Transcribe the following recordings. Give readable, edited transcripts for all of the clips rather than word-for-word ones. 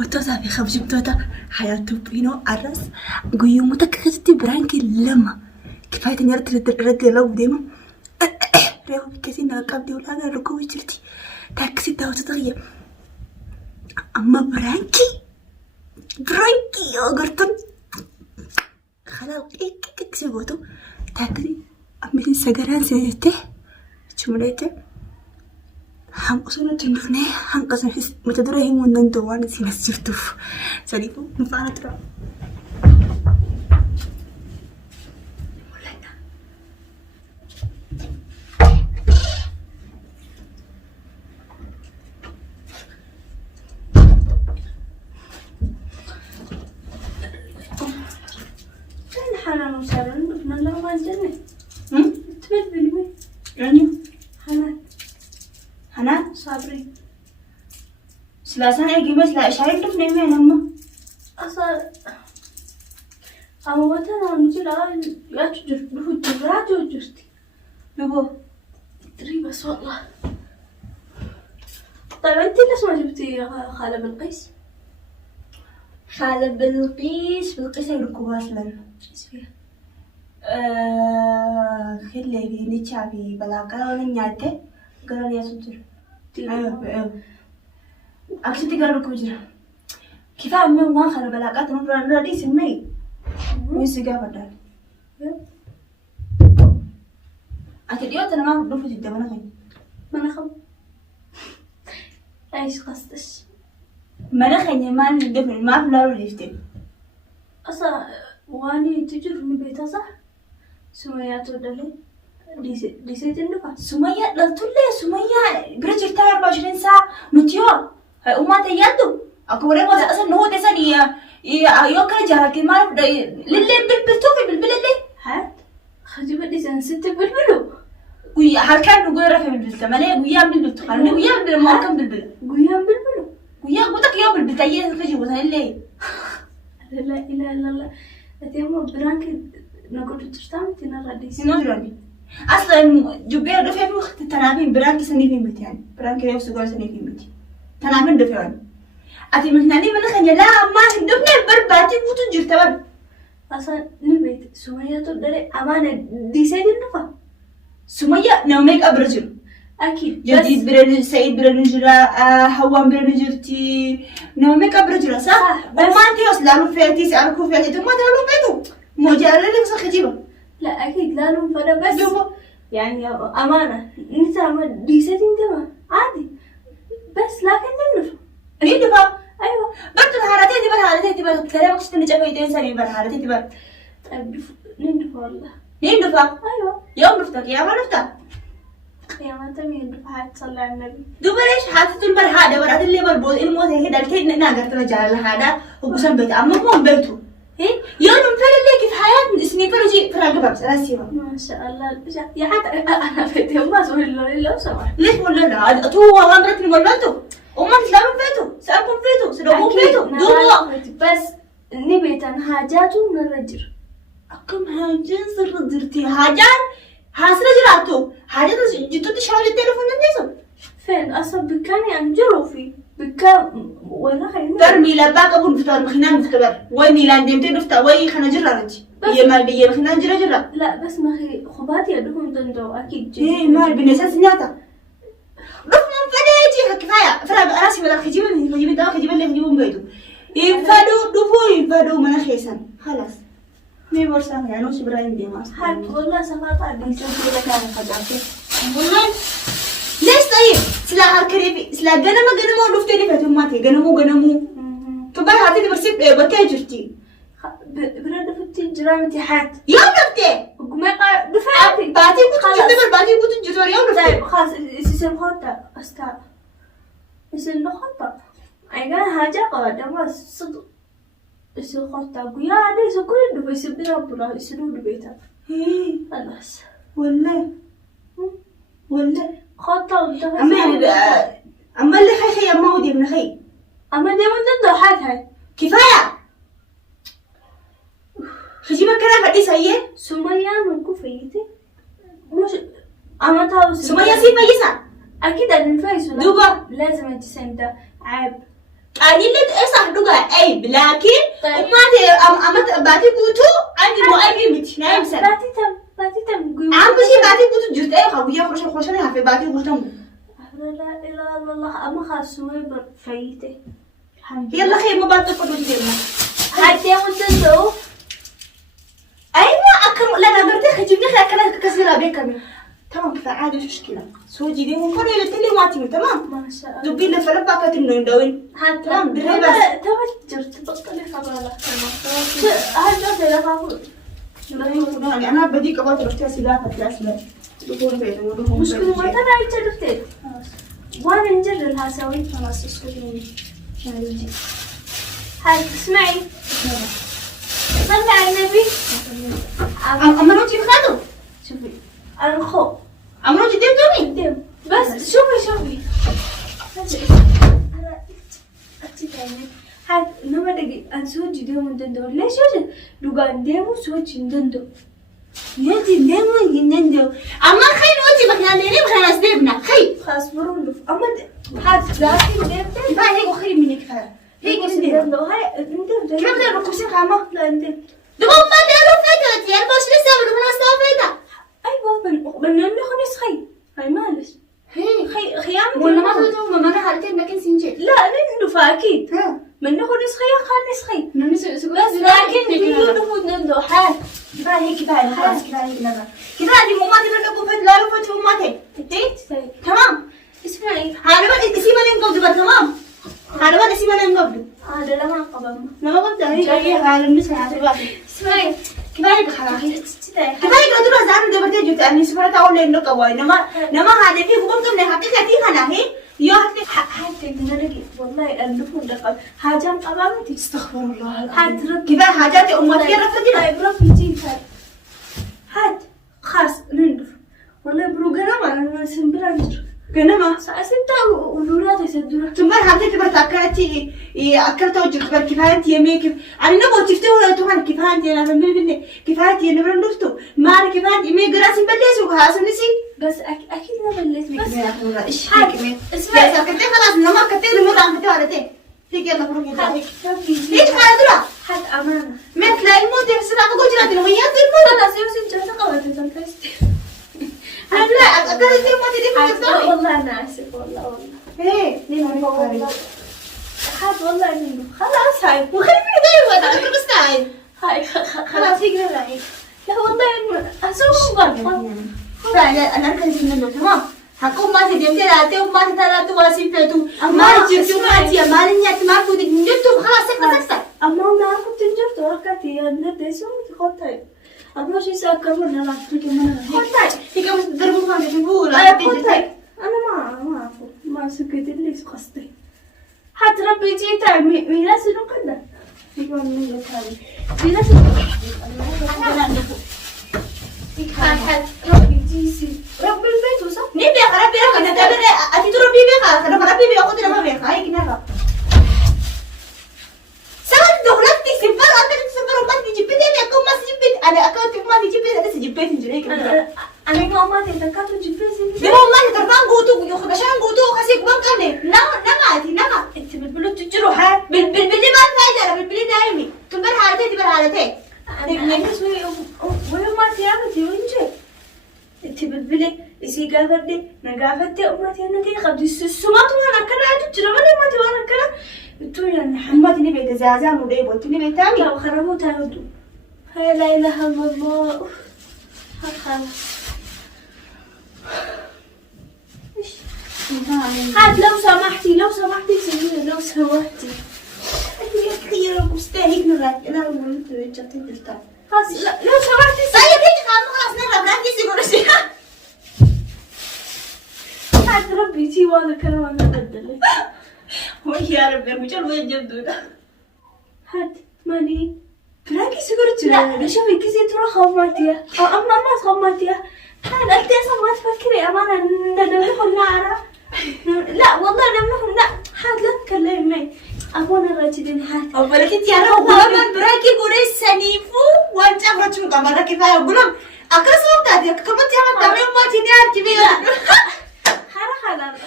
دعوتها في خبجبتها حياته بينو عرس قيوم متككتي برانكي لما كفاية إني رد لو ديما ريو بكثير نقابدي ولا أنا ركوبي جرتي تاكسي دعوتها أما برانكي أقرتن خلاص إيك سيبوتو تاكسي أمي سجران سيجته شملته هم أصلا تنفني هم قصنا حس متدري هم وننتو وانا سينا سيرتوف ساليفو نفعنا ترى فين حنان وسارة نبنا لهم الجنة تبدل وين يعني حنان صابري سلاسان أجي بس لا إشارة تفني مين أما أصلا أما مثلا نجرا يا تجر نفوت جرات وجرتي نبو تري بس والله طيب أنت ليش ما جبتي خالة بلقيس؟ خالة بلقيس يركبوا أصلا إيش فيها؟ خلي بيني شابي بلاقة ولا نياته قالوا يا سوتر أيوة أكيد تقدر ركوجرا كيف أمي وما خلوا بلاقة نقول رادي سمي ويسقى بدال أكيد يوم أنا ما بروح جدا ما نخم إيش قصدش؟ ما نخني ما ندفن ما في لارو ليفتين أصلا واني تجر من بيتها صح؟ سميات ودلي ديسيت النفا سمية لا تقولي سمية برجع تاع 24 ساعة نتيو هاي وما تيادو أكو وري واسا أصلا هو تساني يوم كان جارك ما للي بالبلتوفي بالبل اللي ها خجيبة ديسان ست بالبلو ويا هالكان نقول رافع بالبلتة مالي ويا بالبلتو خلني ويا بالماركم بالبل قيام بالبلو ويا قلتك يا بالبلتة يا خجيبة اللي لا إله إلا الله أتيمو برانك نقول تشتام تنا رديس نجرني أصلا جبير دفع في وقت تنامين برانك سني في ميت يعني برانك يوم سجوا سني في ميت تنامين دفعني أتي من هني من خنيا لا ما هندبنا برباتي وتجر تمام أصلا نبيت سمية تدري أمانة ديسيت النفا سمية نوميك أبرجل أكيد جديد برن سعيد برن جرا هوام برن جرتي نوميك أبرجل صح وما أنت أصلا فيتي سأركو فيتي ثم تلو فيتو موجالة لك صح خجيبة لا أكيد لا لهم فلا بس يعني أمانة أنت ما ديسيت أنت ما عادي بس لكن نندفع أيوة برضو الحارتين تبى كلامك شتني جابيتين سنين بالحارتين تبى طيب نندفع والله نندفع أيوة يوم نفتك يا ما نفتك يا ما تبي ندفع تصلي على النبي دوبريش حاطط البرهادة برات اللي بربود الموت هيك دالتين ناقر ترجع لهذا وبسم بيت أما مو بيته هي يوم فر اللي كيف حياة سنين فرجي فراقبها بس راسيها ما شاء الله يا حتى أنا بيتي ما أسوي إلا وسمع ليش ولا لا تو وامرتني ولدته وما تسلمون فيتو سأكون فيتو سلوكون فيتو دوبوا بس نبيت حاجاته نرجر أكم حاجان صر درتي حاجان حاسرة جراتو حاجات جدو تشاور التليفون النيسو فين أصلا بكاني أنجرو فيه بكان ولا خير ترمي لباك أبو نفتر مخنان مختبر وي ميلان ديمتين نفتر وي خنا جرا رجي هي مال بيه مخنان جرا لا بس ما هي خباتي أدوهم تندو أكيد جي إيه مال بنساس نياتا رف من فديتي كفاية فرا راسي ولا خجيبة ده خجيبة اللي خجيبهم بيتو ينفدوا من خيسان خلاص مي برسام يعني وش براين دي ماس حد والله سفاط عدي سوي لك أنا خدعتي والله ليش طيب سلا هالكريبي سلا جنمو لفتني فتوماتي جنمو تبى هاتي برسيب بتاجرتي برد فتي جرامتي حات يوم نفتي وقميقة دفعتي باتي كنت جزور يوم نفتي طيب خلاص يصير خطة أستاذ يصير له خطة أيقان حاجة قادة ما صدق يصير خطة ويا هذا يصير كل دفع يصير برب الله يصيروا بيته خلاص ولا خطة ودفع أما اللي خي أما ودي ابن خي أما دي من ضد حات هاي كفاية خجيبة كلام بدي سيء سمية نوكو فيتي مش أما تاوس سمية سي فيسا أكيد أن الفايس دوبا لازم أنت سنتا عيب قليلة إيصح دوغا عيب لكن أمات باتي بوتو عندي مؤيد متنايم سنة باتي تم عم بشي باتي بوتو جزء أي خويا خوشاني هفي باتي بوتو لا إله إلا الله أما خاصوي بفايته يلا خير ما باتي بوتو جيرنا حتى متندو أيوة أكرم لا أنا برتاح جيبني خير أكلها كسيرة بيكمل تمام كفاية عادي مش مشكلة سوجي دي هم كانوا يلتلي واتي تمام ما شاء الله دبي لنا فلبا كاتم ندوين حتى تمام بالري بس تبجر تبطلي خبالة هذا زي خافوت يعني أنا بديك أبغى تروح سلاح تلاسلا دخول بيت ودخول مشكلة ما ترى أنت دفتت وأنا نجر لها سوي خلاص اسكتوني هاي اسمعي صلي على النبي أما لو تجيب خادو شوفي أنا خو أما لو تجيب دومي دم بس شوفي أنا أتكلم هاد نما دقي أنسوج ديمو دندو ليش وجه دوغان ديمو سوج دندو يدي ديمو يندو أما خير وتي بخنا ليني بخنا سديبنا خير خلاص برون أما هاد ذاتي ديم كفاية هيك وخير مني كفاية هيك سديبنا هاي انت كيف بدنا نركوسين خامة لا انت دبوا ما داروا فيتا يعني باش لسه بدنا نستوى فيتا ايوه من ناخذ خي هاي مالش هي خيام ولا ما تقولوا ما أنا حالتين لكن سنجي لا نحن فاكيد ها من ناخذ خي خالص خي نمسك بس لكن في نفوت نندو حال كفاية خلاص كفاية هيك نبى كفاية دي ماما تبغى نقول فيت لا رفعت ماما تي تمام اسمعي هذا ما اسمه نقول دبا تمام هذا ما اسمه نقول هذا لما قبل لما قلت هي هذا المسح هذا اسمعي كفاية خلاص كفاية قدروا زعلوا دبا تيجي تاني سبحان الله إنه قوي نما هذا فيه قوم كم حقيقة هنا هي يا حتى نرجع والله ألفون دقل حاجة قبامتي استغفر الله حد كفاية حاجات أمتي رفضي طيب رفضي هاد خاص نندف والله بروجرام أنا سنبرانجر كنما سأسنتا ولولاتي سدونا ثم هذا كبر تأكلتي أكلت وجه كبر كفاية يمي كيف أنا نبغى تفتح ولا تهان كفاية أنا من بني كفاية نبغى نفتح ما أنا كفاية يمي جراسي بليس وخلاص نسي بس أكيد نبلت بس إيش هاد اسمع إذا كنت خلاص نما كتير مرة عم بتوع على هيك يلا بروح هاد ليش خلاص هاد أمانة مثل الموت يفسر أبغى جراتي ويا ترمو خلاص يوسف جالسة قوة تنكست لا أكلت الموت دي في والله أنا آسف والله إيه والله هاد والله إنه خلاص هاي وخلي مني دايما أنا أقول بس هاي خلاص هيك لا لا والله إنه أسوق فعلا أنا أركز منه تمام حكوم ما تديم كذا أتيو ما تتلا تواسي فتو ما جبتو ما تيا ما لنيا ما تودي نجتو خلاص سكت أما ما كنت نجرت وركتي أنا ديسون تخطي أما شيء سأكمل أنا أفكر كمان خطاي هيك بس ضربوا ما بيجيبوا أنا خطي أنا ما أعرف ما سكت اللي قصدي حتى ربي جيت ميراث نقدر يقول من هذه ميراث حد ربي جيسي ربي البيت وصح نبي ربي أنا تبرع أتيت ربي بيخا أنا ربي بيأخذ ربي بيخا هيك نرى سوت دخلتي سبار أنت تسبر وما تجيب بيت أكون ما سجبت أنا أكون ما تجيب بيت أنا سجبت إنجريك أنا ما تتكاتو جبتي دي ما تربان قوتو ياخذ عشان قوتو خسيك بنكني نما أنت بتقولوا تجروها بالبلي ما فايدة بالبلي دايمي تبر حالتي تبر حالتي أنا اسمي ويوم ما تيابتي وينجي أنت بتقولي إذا قافتي نقافتي أمتي أنا كي خدي السمات وأنا كلا تجرا ما دي وأنا كلا بتقولي أنا محمد نبي تزازا مودي بوت نبي تامي لا خربوا تاودو هاي لا إله إلا الله خلاص هاد لو سمحتي سيدي لو سمحتي خير مستهيك نراك أنا أقول لك جاتي دلتا خلاص لو سمحتي طيب هيك خلاص نرى براكي سيقول شيء هاد ربي تي وانا كلام أنا بدلك ويا ربي مجال وين جبدونا هاد ماني براكي سيقول لا شوفي كيسي تروح خماتيا أما ما خماتيا هاد أنت أصلا ما تفكري أمانة ندخل نعرف لا والله لا هاد لا تكلمي أبونا الرجلين هاد أولك أنت أنا وقلنا براكي قولي سنيفو وأنت أخرج من كاميرا كفاية قولهم أكرس وقتها كم أنت عم تعمل ما تني عارف كيف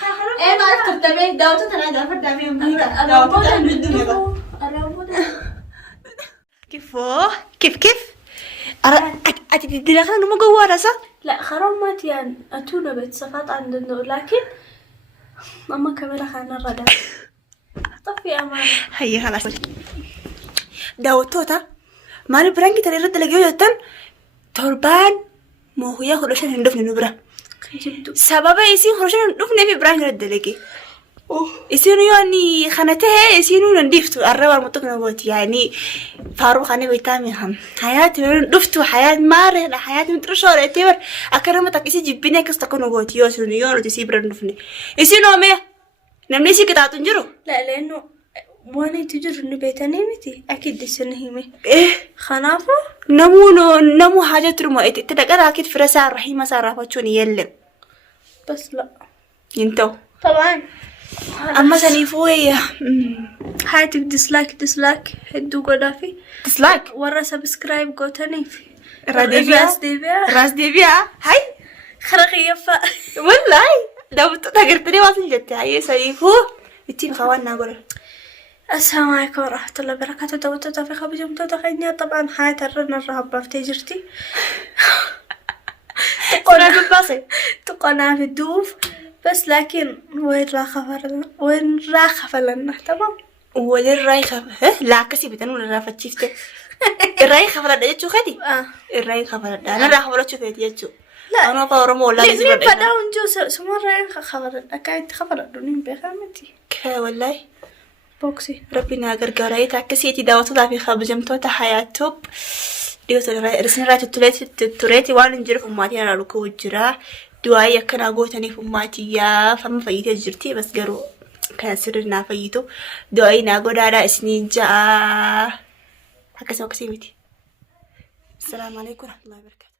خلاص إيه ما عرفت تبي داوتو تناجر فدامي أمريكا داوتو تناجر كيف أرى أتدي لك أنا مو صح؟ لا خرمت يعني أتونا بتصفات عندنا لكن ماما كاميرا خانا الردى طفي أمان هيا خلاص داوتوتا ماني برانكي ترى رد لقيه جدا تربان مو هي خلوشان هندفن نبرة سبب يسين خلوشان هندفن في برانك رد لقيه يسينو يعني خانته يسينو ندفتو الروا المتقن بوت يعني فاروق خاني بيتامي هم حياتي ندفتو حياة مارة حياتي مترشور اعتبر أكرمتك يسي جبيني كستكونو بوت يوسون يونو تسيبر ندفني يسينو مية نمنيسي كتا تنجرو لا لأنه وانا تجر إنه بيتاني متي أكيد السنهيمي إيه خنافه نمو حاجة ترمو تدقر أكيد فرسا رحيمة سارفتشوني يلم بس لا ينتو طبعا أما سنيفوي حياتك ديسلايك هدو قدافي ديسلايك ورا سبسكرايب قوتاني في راس ديبيا هاي خرقي يفا والله لو تقرتني واصل جدتي هاي سنيفو اتين خوانا قول السلام عليكم ورحمة الله وبركاته. توتو في خبيجة متوتخيني طبعا حياة الرنا الرهبة في تجرتي تقنا في الدوف بس لكن وين راخف لنا تمام وين رايخة لا كسي بتنو لرافة شفته الرايخة فلا ديتشو خدي الرايخة فلا أنا راح ولا شو خدي يتشو لا أنا طورمو ولا لازم بداون جو سمر رايخة خبر أكيد خبر دونين بخامتي كفاية والله بوكسي ربنا غرغراي تاكسيتي داوتو دافي خبجمتو حياتوب ديوتو رسنرات التوريتي وان نجرف ماتي انا لو وجرا دواي كنا غوتني فماتي يا فما فايته جرتي بس غرو كاسرنا فايتو دواي نا غدادا اسنينجا هكذا كسيمتي السلام عليكم ورحمه الله وبركاته.